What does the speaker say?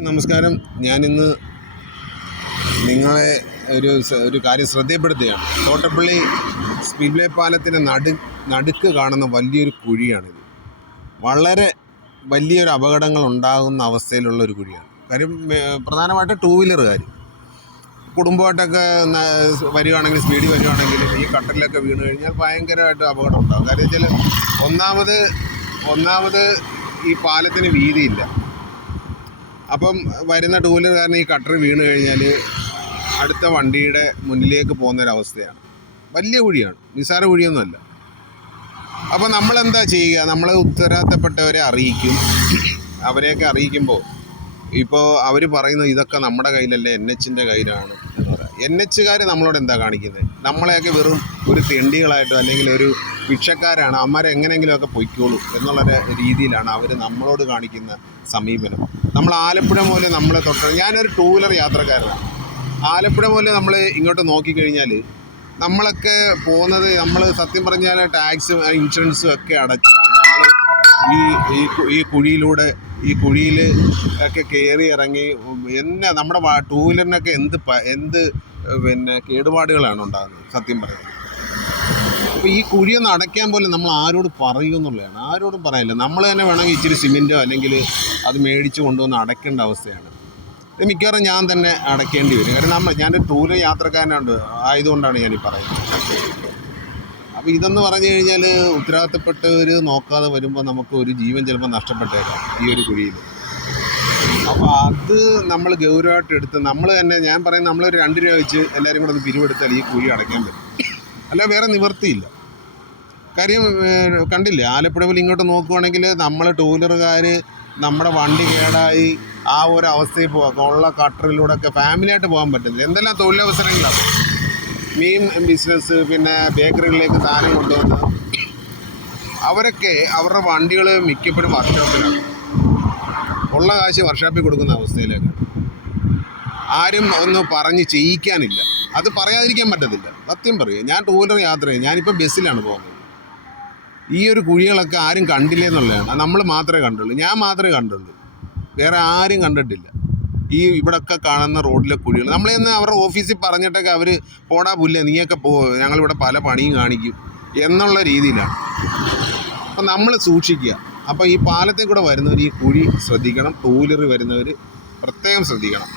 നമസ്കാരം. ഞാനിന്ന് നിങ്ങളെ ഒരു കാര്യം ശ്രദ്ധപ്പെടുത്തുകയാണ്. തോട്ടപ്പള്ളി സ്പിൽവേ പാലത്തിൻ്റെ നടുക്ക് കാണുന്ന വലിയൊരു കുഴിയാണിത്. വളരെ വലിയൊരു അപകടങ്ങൾ ഉണ്ടാകുന്ന അവസ്ഥയിലുള്ള ഒരു കുഴിയാണ്. കാര്യം പ്രധാനമായിട്ട് ടൂ വീലറുകാർ കുടുംബമായിട്ടൊക്കെ വരികയാണെങ്കിൽ, സ്പീഡിൽ വരികയാണെങ്കിൽ ഈ കട്ടലിലൊക്കെ വീണ് കഴിഞ്ഞാൽ ഭയങ്കരമായിട്ട് അപകടം ഉണ്ടാകും. കാര്യം വെച്ചാൽ ഒന്നാമത് ഈ പാലത്തിന് വീതിയില്ല. അപ്പം വരുന്ന ടൂ വീലറുകാരന് ഈ കട്ടർ വീണ് കഴിഞ്ഞാൽ അടുത്ത വണ്ടിയുടെ മുന്നിലേക്ക് പോകുന്നൊരവസ്ഥയാണ്. വലിയ കുഴിയാണ്, നിസ്സാര കുഴിയൊന്നുമല്ല. അപ്പോൾ നമ്മളെന്താ ചെയ്യുക? നമ്മൾ ഉത്തരവാദിത്തപ്പെട്ടവരെ അറിയിക്കും. അവരെയൊക്കെ അറിയിക്കുമ്പോൾ ഇപ്പോൾ അവർ പറയുന്നത് ഇതൊക്കെ നമ്മുടെ കയ്യിലല്ലേ, NHൻ്റെ കയ്യിലാണ് എന്ന് പറയാം. NHകാർ നമ്മളോട് എന്താ കാണിക്കുന്നത്? നമ്മളെയൊക്കെ വെറും ഒരു തെണ്ടികളായിട്ടോ അല്ലെങ്കിൽ ഒരു ഭിക്ഷക്കാരാണ്, അമ്മമാരെ എങ്ങനെയെങ്കിലുമൊക്കെ പൊയ്ക്കോളൂ എന്നുള്ള രീതിയിലാണ് അവർ നമ്മളോട് കാണിക്കുന്ന സമീപനം. നമ്മൾ ആലപ്പുഴ മുതൽ നമ്മളെ ഞാനൊരു ടൂ വീലർ യാത്രക്കാരനാണ്. ആലപ്പുഴ മുതൽ നമ്മൾ ഇങ്ങോട്ട് നോക്കിക്കഴിഞ്ഞാൽ നമ്മളൊക്കെ പോകുന്നത്, നമ്മൾ സത്യം പറഞ്ഞാൽ ടാക്സും ഇൻഷുറൻസും ഒക്കെ അടച്ച് നമ്മൾ ഈ കുഴിയിൽ ഒക്കെ കയറി ഇറങ്ങി നമ്മുടെ ടൂ വീലറിനൊക്കെ എന്ത് കേടുപാടുകളാണ് ഉണ്ടാകുന്നത് സത്യം പറയുന്നത്. അപ്പോൾ ഈ കുഴിയൊന്ന് അടയ്ക്കാൻ പോലും നമ്മൾ ആരോട് പറയുമെന്നുള്ളതാണ്. ആരോടും പറയാനില്ല. നമ്മൾ തന്നെ വേണമെങ്കിൽ ഇച്ചിരി സിമെൻറ്റോ അല്ലെങ്കിൽ അത് മേടിച്ച് കൊണ്ടുവന്ന് അടയ്ക്കേണ്ട അവസ്ഥയാണ്. ഇത് മിക്കവാറും ഞാൻ തന്നെ അടയ്ക്കേണ്ടി വരും. കാരണം ഞാനൊരു ടൂ വീലർ യാത്രക്കാരനാണ് ആയതുകൊണ്ടാണ് ഞാനീ പറയുന്നത്. അപ്പോൾ ഇതെന്ന് പറഞ്ഞു കഴിഞ്ഞാൽ ഉത്തരവാദിത്തപ്പെട്ടവർ നോക്കാതെ വരുമ്പോൾ നമുക്ക് ഒരു ജീവൻ ചിലപ്പോൾ നഷ്ടപ്പെട്ടേക്കാം ഈ ഒരു കുഴിയിൽ. അപ്പോൾ അത് നമ്മൾ ഗൗരവമായിട്ട് എടുത്ത് നമ്മൾ തന്നെ, ഞാൻ പറയുന്നത്, നമ്മളൊരു 2 രൂപ വെച്ച് എല്ലാവരും കൂടെ ഒന്ന് പിരിവെടുത്താൽ ഈ കുഴി അടയ്ക്കാൻ പറ്റും. അല്ല, വേറെ നിവർത്തിയില്ല. കാര്യം കണ്ടില്ലേ, ആലപ്പുഴ പോലെ ഇങ്ങോട്ട് നോക്കുവാണെങ്കിൽ നമ്മൾ ടൂ വീലറുകാർ നമ്മുടെ വണ്ടി കേടായി ആ ഒരു അവസ്ഥയിൽ പോകാം. ഉള്ള കട്ടറിലൂടെയൊക്കെ ഫാമിലിയായിട്ട് പോകാൻ പറ്റുന്നില്ല. എന്തെല്ലാം തൊഴിലവസരങ്ങളാണ്. മീൻ ബിസിനസ്, പിന്നെ ബേക്കറികളിലേക്ക് സാധനം കൊണ്ടുവന്ന് അവരൊക്കെ അവരുടെ വണ്ടികൾ മിക്കപ്പോഴും വർക്ക്ഷോപ്പിലാണ്. ഉള്ള കാശ് വർക്ക്ഷോപ്പിൽ കൊടുക്കുന്ന അവസ്ഥയിലേക്കാണ്. ആരും ഒന്ന് പറഞ്ഞ് ചെയ്യിക്കാനില്ല. അത് പറയാതിരിക്കാൻ പറ്റത്തില്ല. സത്യം പറയുക, ഞാൻ ടൂ വീലർ യാത്ര ചെയ്യും. ഞാനിപ്പോൾ ബസ്സിലാണ് പോകുന്നത്. ഈ ഒരു കുഴികളൊക്കെ ആരും കണ്ടില്ലേ എന്നുള്ളതാണ്. നമ്മൾ മാത്രമേ കണ്ടുള്ളൂ. ഞാൻ മാത്രമേ കണ്ടുള്ളൂ. വേറെ ആരും കണ്ടിട്ടില്ല. ഇവിടെയൊക്കെ കാണുന്ന റോഡിലെ കുഴികൾ നമ്മളെന്ന് അവരുടെ ഓഫീസിൽ പറഞ്ഞിട്ടൊക്കെ അവർ പോടാ പുല്ലേ, നീയൊക്കെ ഞങ്ങളിവിടെ പല പണിയും കാണിക്കും എന്നുള്ള രീതിയിലാണ്. അപ്പം നമ്മൾ സൂക്ഷിക്കുക. അപ്പോൾ ഈ പാലത്തിൽ കൂടെ വരുന്നവർ ഈ കുഴി ശ്രദ്ധിക്കണം. ടൂ വീലറിൽ വരുന്നവർ പ്രത്യേകം ശ്രദ്ധിക്കണം.